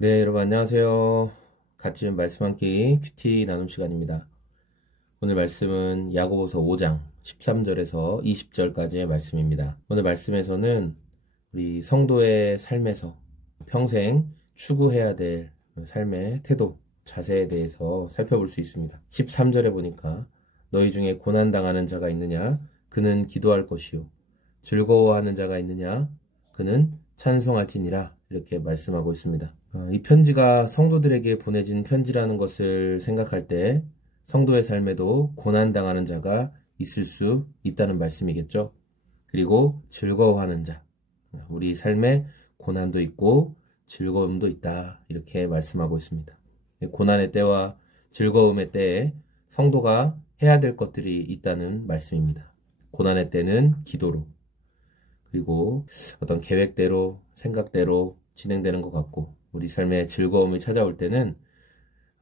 네, 여러분 안녕하세요. 같이 읽은 말씀 한 끼 큐티 나눔 시간입니다. 오늘 말씀은 야고보서 5장 13절에서 20절까지의 말씀입니다. 오늘 말씀에서는 우리 성도의 삶에서 평생 추구해야 될 삶의 태도, 자세에 대해서 살펴볼 수 있습니다. 13절에 보니까 너희 중에 고난당하는 자가 있느냐? 그는 기도할 것이요. 즐거워하는 자가 있느냐? 그는 찬송할지니라. 이렇게 말씀하고 있습니다. 이 편지가 성도들에게 보내진 편지라는 것을 생각할 때 성도의 삶에도 고난당하는 자가 있을 수 있다는 말씀이겠죠. 그리고 즐거워하는 자, 우리 삶에 고난도 있고 즐거움도 있다. 이렇게 말씀하고 있습니다. 고난의 때와 즐거움의 때에 성도가 해야 될 것들이 있다는 말씀입니다. 고난의 때는 기도로, 그리고 어떤 계획대로, 생각대로 진행되는 것 같고, 우리 삶에 즐거움이 찾아올 때는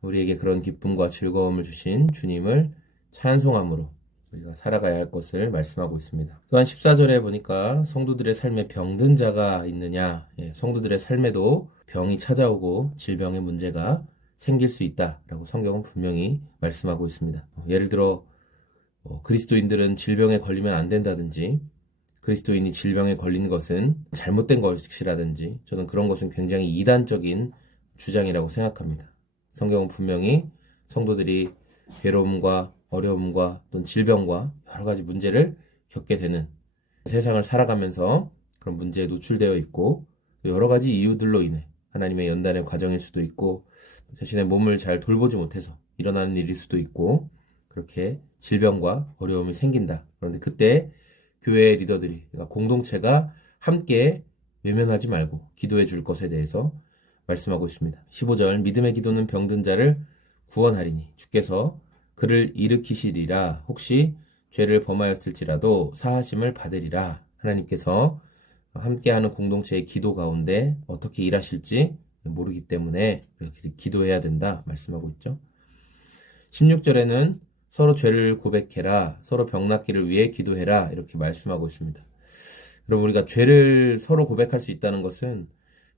우리에게 그런 기쁨과 즐거움을 주신 주님을 찬송함으로 우리가 살아가야 할 것을 말씀하고 있습니다. 또한 14절에 보니까 성도들의 삶에 병든 자가 있느냐, 성도들의 삶에도 병이 찾아오고 질병의 문제가 생길 수 있다라고 성경은 분명히 말씀하고 있습니다. 예를 들어 그리스도인들은 질병에 걸리면 안 된다든지, 그리스도인이 질병에 걸린 것은 잘못된 것이라든지, 저는 그런 것은 굉장히 이단적인 주장이라고 생각합니다. 성경은 분명히 성도들이 괴로움과 어려움과 또는 질병과 여러 가지 문제를 겪게 되는, 세상을 살아가면서 그런 문제에 노출되어 있고, 여러 가지 이유들로 인해 하나님의 연단의 과정일 수도 있고, 자신의 몸을 잘 돌보지 못해서 일어나는 일일 수도 있고, 그렇게 질병과 어려움이 생긴다. 그런데 그때 교회의 리더들이, 그러니까 공동체가 함께 외면하지 말고 기도해 줄 것에 대해서 말씀하고 있습니다. 15절, 믿음의 기도는 병든 자를 구원하리니 주께서 그를 일으키시리라. 혹시 죄를 범하였을지라도 사하심을 받으리라. 하나님께서 함께하는 공동체의 기도 가운데 어떻게 일하실지 모르기 때문에 기도해야 된다 말씀하고 있죠. 16절에는 서로 죄를 고백해라, 서로 병낫기를 위해 기도해라, 이렇게 말씀하고 있습니다. 여러분, 우리가 죄를 서로 고백할 수 있다는 것은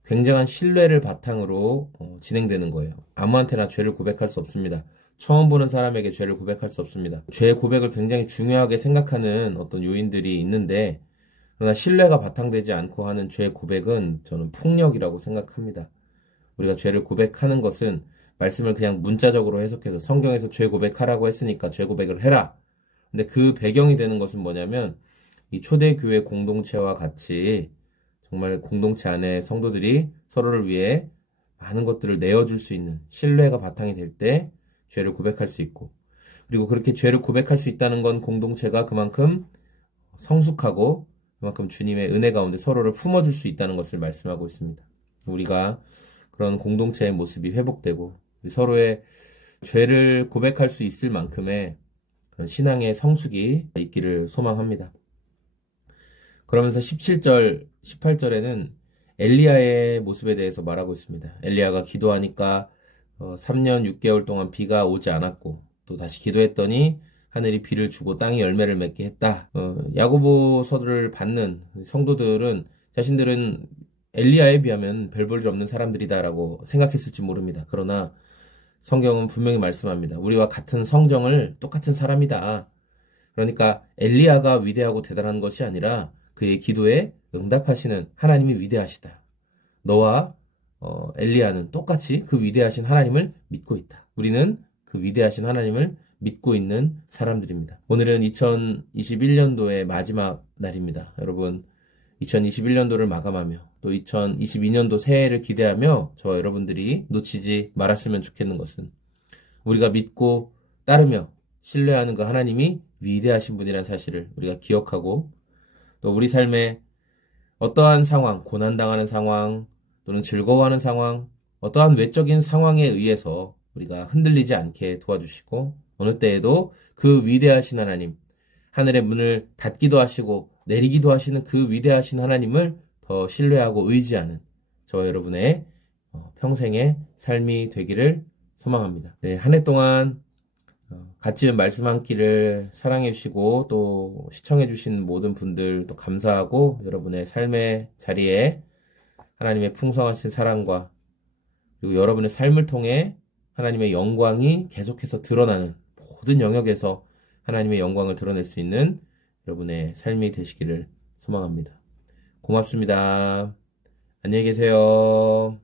굉장한 신뢰를 바탕으로 진행되는 거예요. 아무한테나 죄를 고백할 수 없습니다. 처음 보는 사람에게 죄를 고백할 수 없습니다. 죄 고백을 굉장히 중요하게 생각하는 어떤 요인들이 있는데, 그러나 신뢰가 바탕되지 않고 하는 죄 고백은 저는 폭력이라고 생각합니다. 우리가 죄를 고백하는 것은 말씀을 그냥 문자적으로 해석해서 성경에서 죄 고백하라고 했으니까 죄 고백을 해라. 근데 그 배경이 되는 것은 뭐냐면, 이 초대교회 공동체와 같이 정말 공동체 안에 성도들이 서로를 위해 많은 것들을 내어줄 수 있는 신뢰가 바탕이 될 때 죄를 고백할 수 있고, 그리고 그렇게 죄를 고백할 수 있다는 건 공동체가 그만큼 성숙하고 그만큼 주님의 은혜 가운데 서로를 품어줄 수 있다는 것을 말씀하고 있습니다. 우리가 그런 공동체의 모습이 회복되고 서로의 죄를 고백할 수 있을 만큼의 그런 신앙의 성숙이 있기를 소망합니다. 그러면서 17절, 18절에는 엘리야의 모습에 대해서 말하고 있습니다. 엘리야가 기도하니까 3년 6개월 동안 비가 오지 않았고, 또 다시 기도했더니 하늘이 비를 주고 땅이 열매를 맺게 했다. 야고보서를 받는 성도들은 자신들은 엘리야에 비하면 별 볼 일 없는 사람들이다라고 생각했을지 모릅니다. 그러나 성경은 분명히 말씀합니다. 우리와 같은 성정을 똑같은 사람이다. 그러니까 엘리야가 위대하고 대단한 것이 아니라 그의 기도에 응답하시는 하나님이 위대하시다. 너와 엘리야는 똑같이 그 위대하신 하나님을 믿고 있다. 우리는 그 위대하신 하나님을 믿고 있는 사람들입니다. 오늘은 2021년도의 마지막 날입니다. 여러분, 2021년도를 마감하며 또 2022년도 새해를 기대하며 저 여러분들이 놓치지 말았으면 좋겠는 것은, 우리가 믿고 따르며 신뢰하는 그 하나님이 위대하신 분이라는 사실을 우리가 기억하고, 또 우리 삶에 어떠한 상황, 고난당하는 상황 또는 즐거워하는 상황, 어떠한 외적인 상황에 의해서 우리가 흔들리지 않게 도와주시고, 어느 때에도 그 위대하신 하나님, 하늘의 문을 닫기도 하시고 내리기도 하시는 그 위대하신 하나님을 더 신뢰하고 의지하는 저와 여러분의 평생의 삶이 되기를 소망합니다. 네, 한 해 동안 같이 말씀 한 끼를 사랑해 주시고 또 시청해 주신 모든 분들 또 감사하고, 여러분의 삶의 자리에 하나님의 풍성하신 사랑과 그리고 여러분의 삶을 통해 하나님의 영광이 계속해서 드러나는 모든 영역에서 하나님의 영광을 드러낼 수 있는 여러분의 삶이 되시기를 소망합니다. 고맙습니다. 안녕히 계세요.